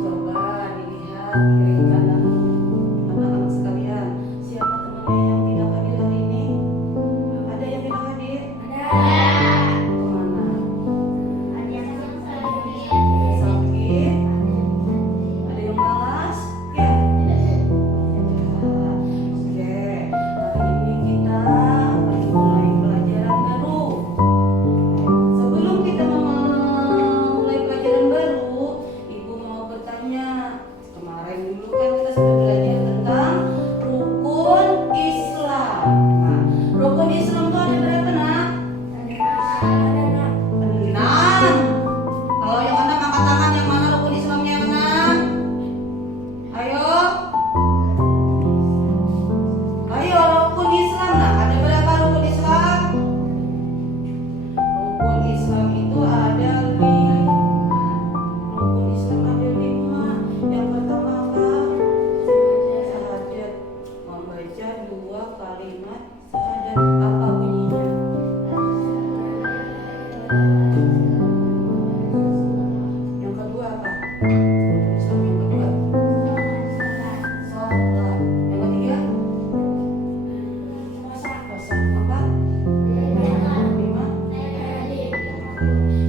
Coba dilihat kiri kanan anak-anak sekalian. Siapa temannya yang tidak hadir hari ini? Ada yang tidak hadir? Mana? Sakit? Ada yang malas? Ya. Oke, hari ini kita akan mulai pelajaran baru. Sebelum kita memulai pelajaran baru, Ibu mau bertanya. Kemarin dulu kan kita sudah belajar tentang rukun Islam. Nah, rukun Islam itu ada berapa, Nak? 6. Kalau yang 6 angkat tangan, yang mana rukun Islamnya yang 6? Ayo. Ayo, rukun Islam. Nah, ada berapa rukun Islam? Rukun Islam itu ada 5. Rukun Islam ada 5. Yang pertama apa? Syahadat. Membaca 2 kalimat syahadat. Apa bunyinya? Yang kedua apa? Rukun Islam yang kedua. Sholat. Yang ketiga? Puasa. Apa? 5.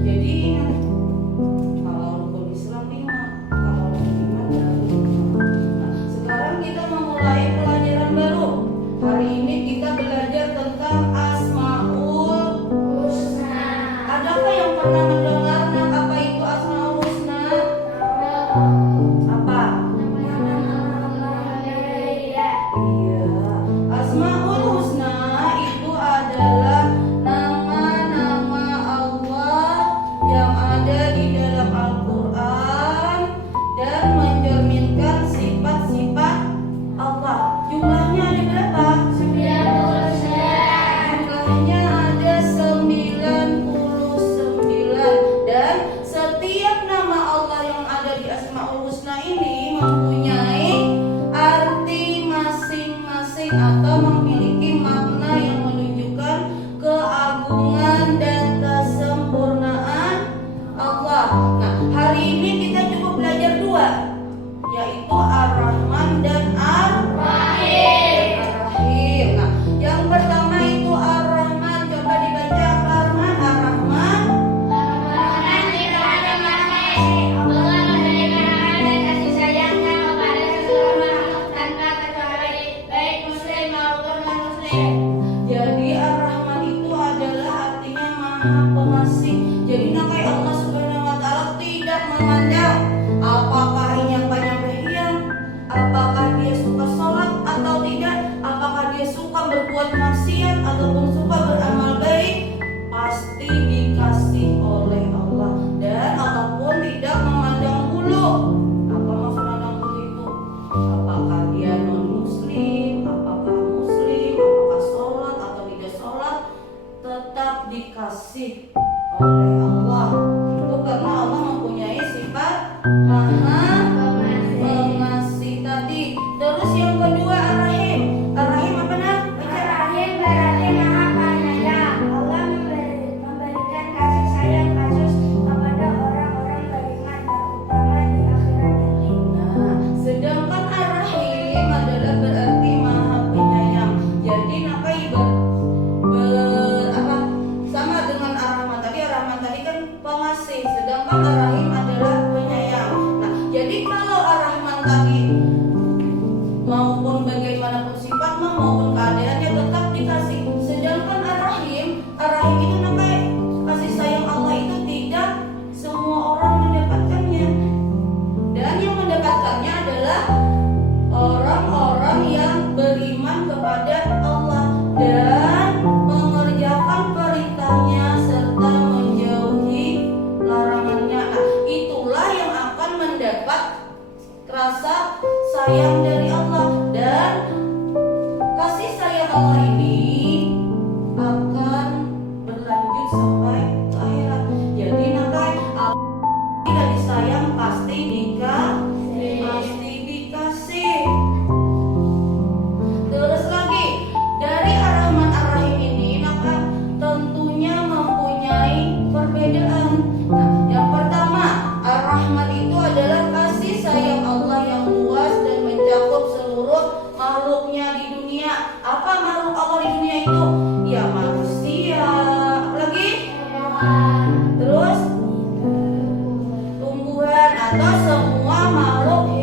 Jadi ingat, kalau rukun Islam 5, kalau iman baru 5. Nah, sekarang kita memulai pelajaran baru. Hari ini kita belajar tentang Asmaul Husna. Adakah yang pernah mendengar apa itu Asmaul Husna? Apa? Iya, Asmaul Husna itu adalah nama-nama Allah yang ada di dalam Al-Quran dan mencerminkan sifat-sifat Allah. Jumlahnya ada berapa? 99. Jumlahnya ada 99 dan setiap nama Allah yang ada di Asmaul Husna ini mempunyai arti masing-masing atau memiliki makna yang menunjukkan keagungan dan kesempurnaan Allah. Nah, hari ini kita cukup belajar 2, yaitu Ar-Rahman dan Ar-Rahim. Nah, yang pertama itu Ar-Rahman. Coba dibaca apa Ar-Rahman? Ar-Rahman. Jadi Ar-Rahman itu adalah artinya Maha Pengasih. Jadi nakai Allah Subhanahu wa taala tidak memandang apakah ini yang banyak berhiyang, apakah dia suka sholat atau tidak, apakah dia suka berbuat maksiat ataupun suka beramal baik, pasti dikasih oleh Allah. Dan Allah pun tidak memandang bulu. Apa maksud memandang bulu itu? Apakah dia non muslim, apakah muslim, apakah sholat atau tidak sholat, tetap dikasih oleh Allah. Itu karena Allah mempunyai sifat Maha Pengasih tadi. Terus yang kedua Ar-Rahim. Ar-Rahim apa nak? Ar-Rahim berarti Maha Penyayang. Allah memberikan kasih sayang khusus kepada orang-orang beriman, terutama di akhirat nanti. Nah, sedangkan Ar-Rahim adalah berarti Maha Penyayang. Jadi nakai sama dengan Ar-Rahman tadi. Ar-Rahman tadi kan pengasih, sedangkan Ar-Rahim adalah penyayang. Nah, jadi kalau Ar-Rahman tadi maupun bagaimanapun sifatnya maupun keadaannya tetap dikasih. Sedangkan Ar-Rahim itu nakai kasih sayang Allah itu tidak semua orang mendapatkannya. Dan yang mendapatkannya adalah orang-orang yang beriman kepada Allah dan mengerjakan perintahnya serta menjauhi larangannya. Nah, itulah yang akan mendapat rasa sayang dari Allah. Dan kasih sayang Allah ini akan berlanjut sampai ke akhirat. Jadi nakai tidak disayang pasti dikasih. Terus lagi dari Ar-Rahman Ar-Rahim ini maka tentunya mempunyai perbedaan. Nah, yang pertama Terus tumbuhan atau semua makhluk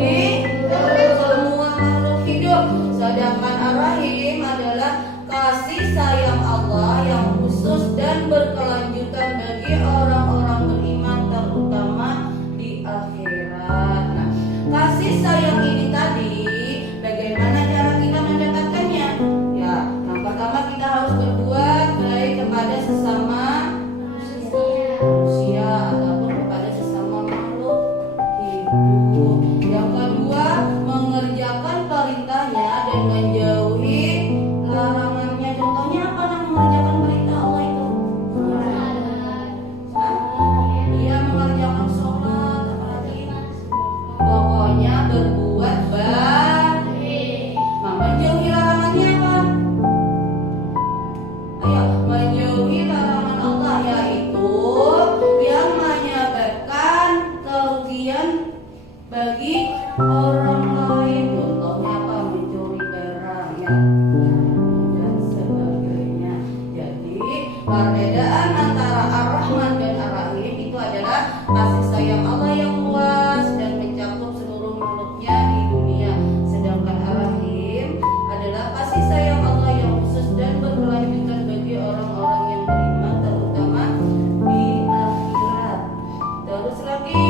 hidup. Sedangkan Ar-Rahim adalah kasih sayang Allah yang khusus dan berkelanjutan bagi orang-orang beriman, terutama di akhirat. Nah, kasih sayang ini tadi, bagaimana cara kita mendapatkannya? Ya, yang pertama kita harus berbuat baik kepada sesama manusia ataupun kepada sesama makhluk hidup. Yang kedua, mengerjakan perintahnya dan menjauhi larangannya. Contohnya apa nak mengerjakan perintah Allah itu? Iya, mengerjakan sholat, apalagi pokoknya berbuat baik. Nah, menjauhi larangannya apa? Ayo, menjauhi larangan Allah, yaitu yang menyebabkan kerugian bagi orang lain. Contohnya apa? Mencuri barang, ya, dan sebagainya. Jadi perbedaan antara Ar-Rahman dan Ar-Rahim itu adalah kasih sayang Allah yang luas dan mencakup seluruh makhluknya di dunia. Sedangkan Ar-Rahim adalah kasih sayang Allah yang khusus dan berkelanjutan bagi orang-orang yang beriman, terutama di akhirat. Terus lagi,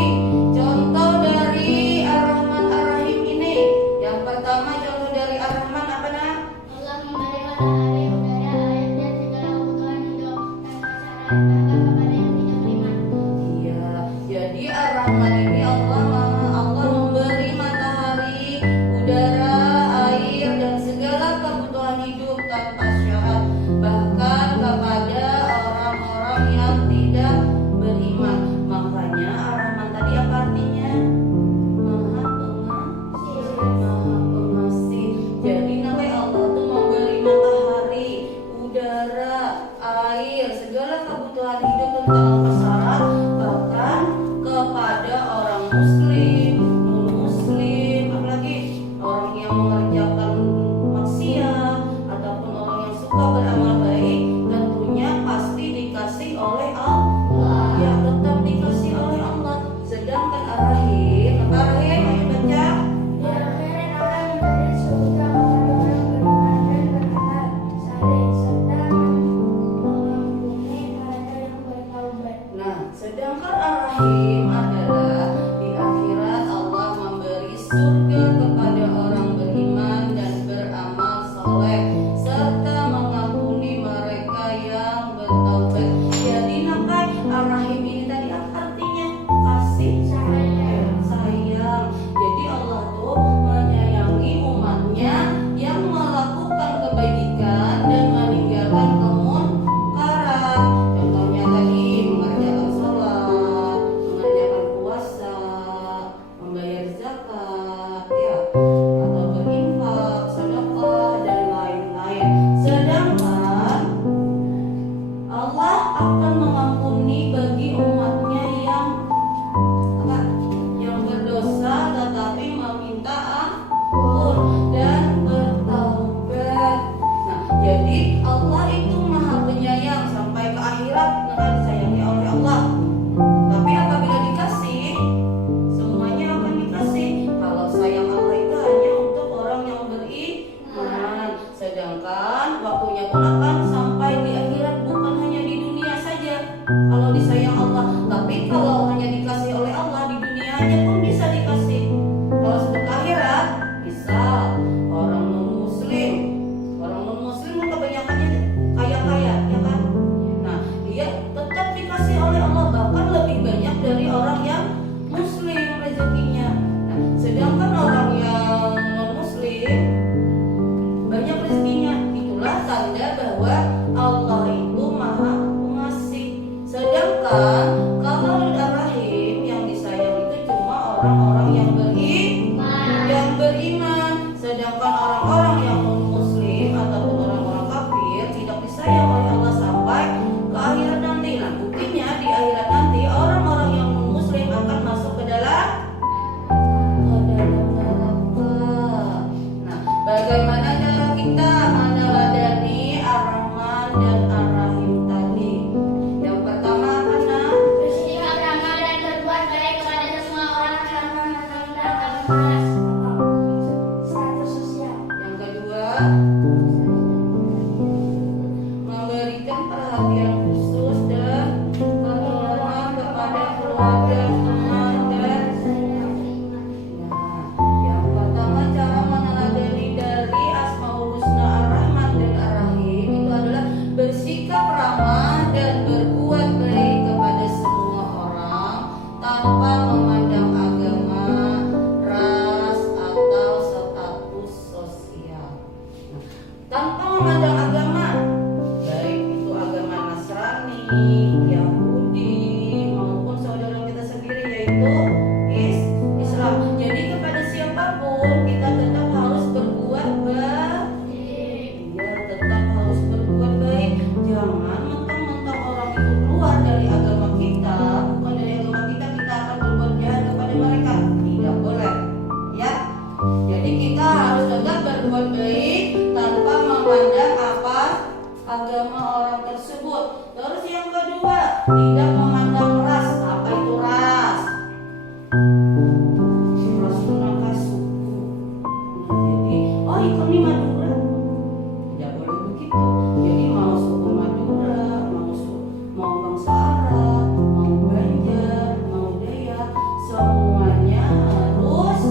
contoh dari Ar-Rahman Ar-Rahim ini. Yang pertama, contoh dari Ar-Rahman apa nak? Allah memberikan hari, udara, air, dan segala kebutuhan hidup tanpa syarat, bahkan kepada yang tidak beriman. Iya, jadi Ar-Rahman ini Allah memberi matahari, udara, air, dan segala kebutuhan hidup tanpa syarat, bahkan kepada orang-orang yang tidak beriman. Makanya Ar-Rahman tadi apa artinya? Maha pengasih. Jadi namanya Allah tuh memberi matahari, udara, air, segala kebutuhan hidup tanpa syarat, bahkan kepada orang muslim, non muslim, apalagi orang yang mengerjakan maksiat ataupun orang yang suka beramal baik, tentunya pasti dikasih oleh Allah. Ya, tetap dikasih oleh Allah. Sedangkan Ar-Rahim, apa Ar-Rahim? Ayo baca. Di akhirat Allah memberi surga kepada orang beriman dan beramal saleh serta mengampuni mereka yang bertaubat. Nah, sedangkan Ar-Rahim adalah di akhirat Allah memberi surga kepada orang beriman dan beramal soleh serta mengampuni mereka yang bertaubat. Jadi nampak Ar-Rahim ini tadi apa artinya? Kasih sayang. Jadi Allah tuh menyayangi umatnya yang melakukan kebajikan dan meninggalkan kemungkaran. Contohnya tadi mengerjakan sholat, mengerjakan puasa, membayar zakat, ya, atau berinfak, sedekah, dan lain-lain. Sedangkan Allah akan mengampuni bagi umatnya yang apa? Yang berdosa tetapi meminta ampun dan bertaubat. Nah, jadi Allah itu Maha Penyayang sampai ke akhirat akan disayangi oleh Allah. Tapi apabila dikasih, semuanya akan dikasih. Kalau sayang Allah itu hanya untuk orang yang beriman. Sedangkan waktunya pun akan sampai di akhirat, bukan hanya di dunia saja. Kalau disayang Allah, tapi kalau hanya dikasih oleh Allah di dunia aja pun bisa dikasih. Kalau sudah ke akhirat, bisa orang non muslim kan kebanyakannya kaya-kaya, ya kan? Nah, dia tetap Islam. Jadi kepada siapapun kita tetap harus berbuat baik. Iya, tetap harus berbuat baik. Jangan mentang-mentang orang itu keluar dari agama kita, bukan dari agama kita akan berbuat jahat kepada mereka. Tidak boleh. Ya. Jadi kita harus tetap berbuat baik tanpa memandang apa agama orang tersebut. Terus yang kedua, tidak memandang ras. Apa itu ras? Ras menangkap suku. Jadi, oh ikut nih Madura. Tidak boleh begitu. Jadi mau suku Madura, mau bangsa Arab, mau Banjar, mau Dayak, semuanya harus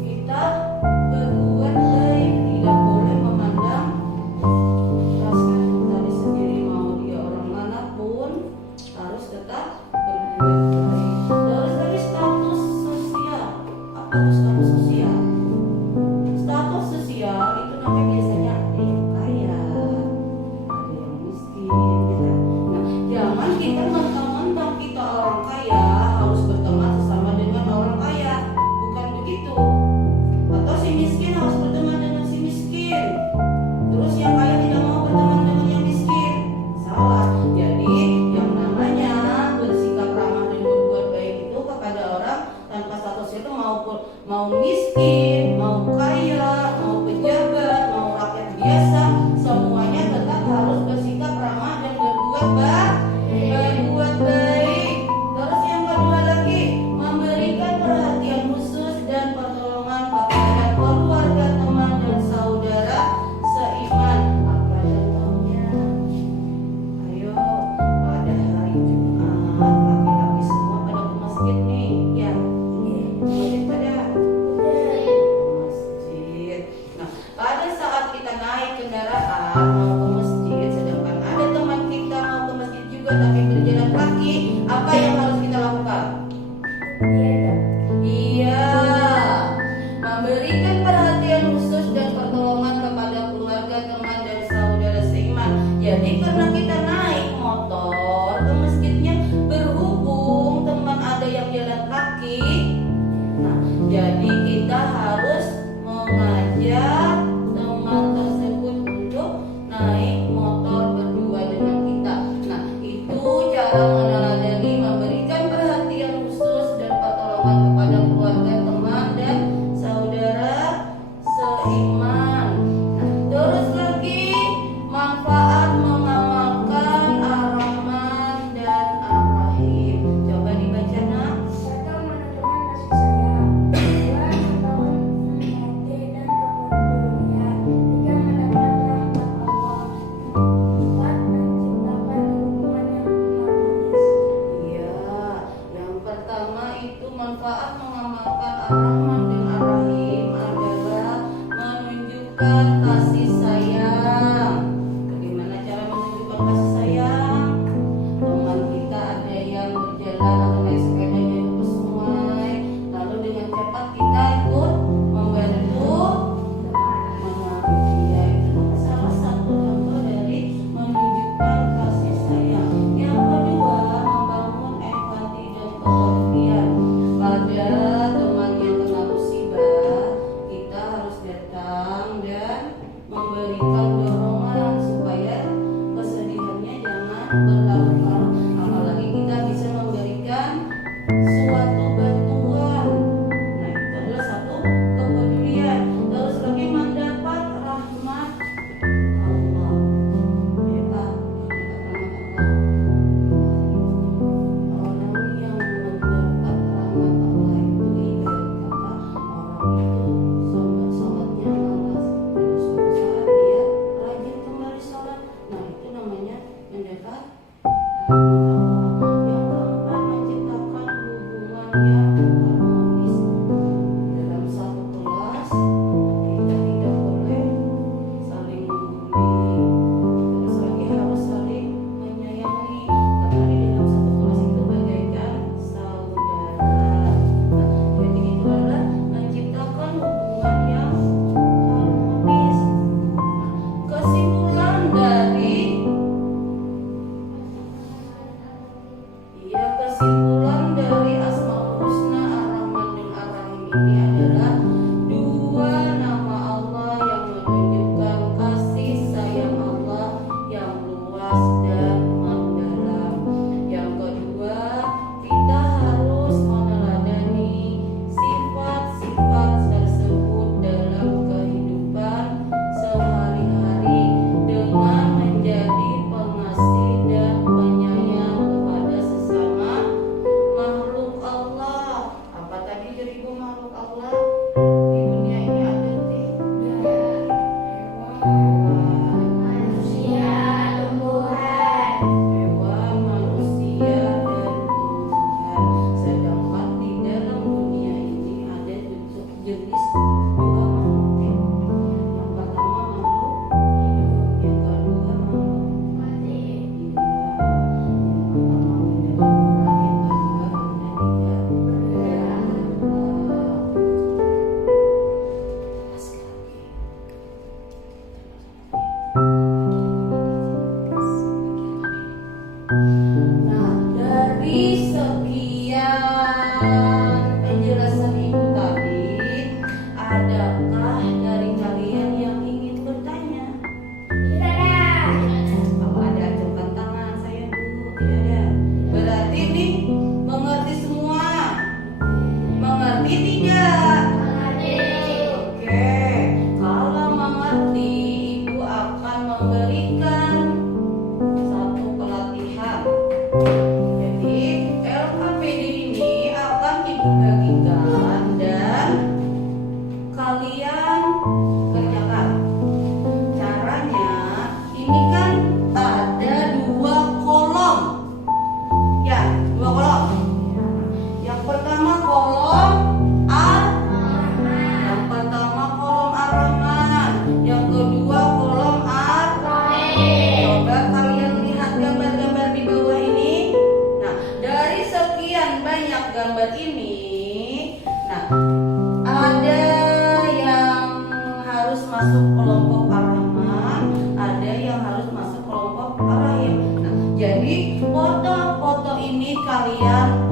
kita berbuat baik. Tidak boleh memandang ras tadi sendiri, mau dia orang manapun harus tetap berbuat baik. Terus lagi status sosial. Apa itu status sosial? Status sosial itu namanya biasanya ada yang kaya, ada yang miskin, gitu. Nah, jangan kita mentang-mentang kita orang kaya harus berteman sesama dengan orang kaya, bukan begitu. Atau si miskin harus berteman dengan si miskin. Terus yang kaya tidak mau berteman dengan yang miskin. Salah. Jadi yang namanya bersikap ramah dan berbuat baik itu kepada orang tanpa status itu mau miskin, mau kaya, mau pejabat, mau rakyat biasa, semuanya tetap harus bersikap ramah dan berbuat baik. Terus yang kedua lagi, memberikan perhatian khusus dan pertolongan kepada keluarga, teman dan saudara seiman. Apa contohnya? Ayo, pada hari Jumat laki-laki semua pada ke masjid nih, ya. Masjid pada masjid. Nah, pada saat kita naik kendaraan mau ke masjid, sedangkan ada teman kita mau ke masjid juga tapi berjalan kaki, apa yang harus kita lakukan? Iya, memberikan perhatian khusus dan pertolongan kepada keluarga, teman dan saudara seiman. Jadi karena kita naik motor ke masjidnya, berhubung teman ada yang jalan kaki, nah jadi kita harus mengajak teman tersebut untuk naik motor berdua dengan kita. Nah itu cara meneladani memberikan perhatian khusus dan pertolongan kepada keluarga, teman dan saudara seiman. Nah, terus lagi manfaat mengamalkan Ar-Rahman dan Ar-Rahim. Coba dibaca nak. Satu, menunjukkan kasih sayang. Dua, membangun hati dan kepedulian. Tiga, mendapat rahmat Allah. Empat, menciptakan hubungan yang harmonis. Jadi LKPD ini akan ibu bagikan dan kalian kerjakan. Caranya ini kan ada 2 kolom. Ya, 2 kolom. Yang pertama kolom yang pertama kolom Ar-Rahman, yang kedua kolom Ar-Rahim. Coba kalian lihat gambar-gambar di bawah ini. Nah, dari sekian banyak gambar ini, nah ada yang harus masuk kelompok Ar-Rahman, ada yang harus masuk kelompok Ar-Rahim. Nah, jadi foto-foto ini kalian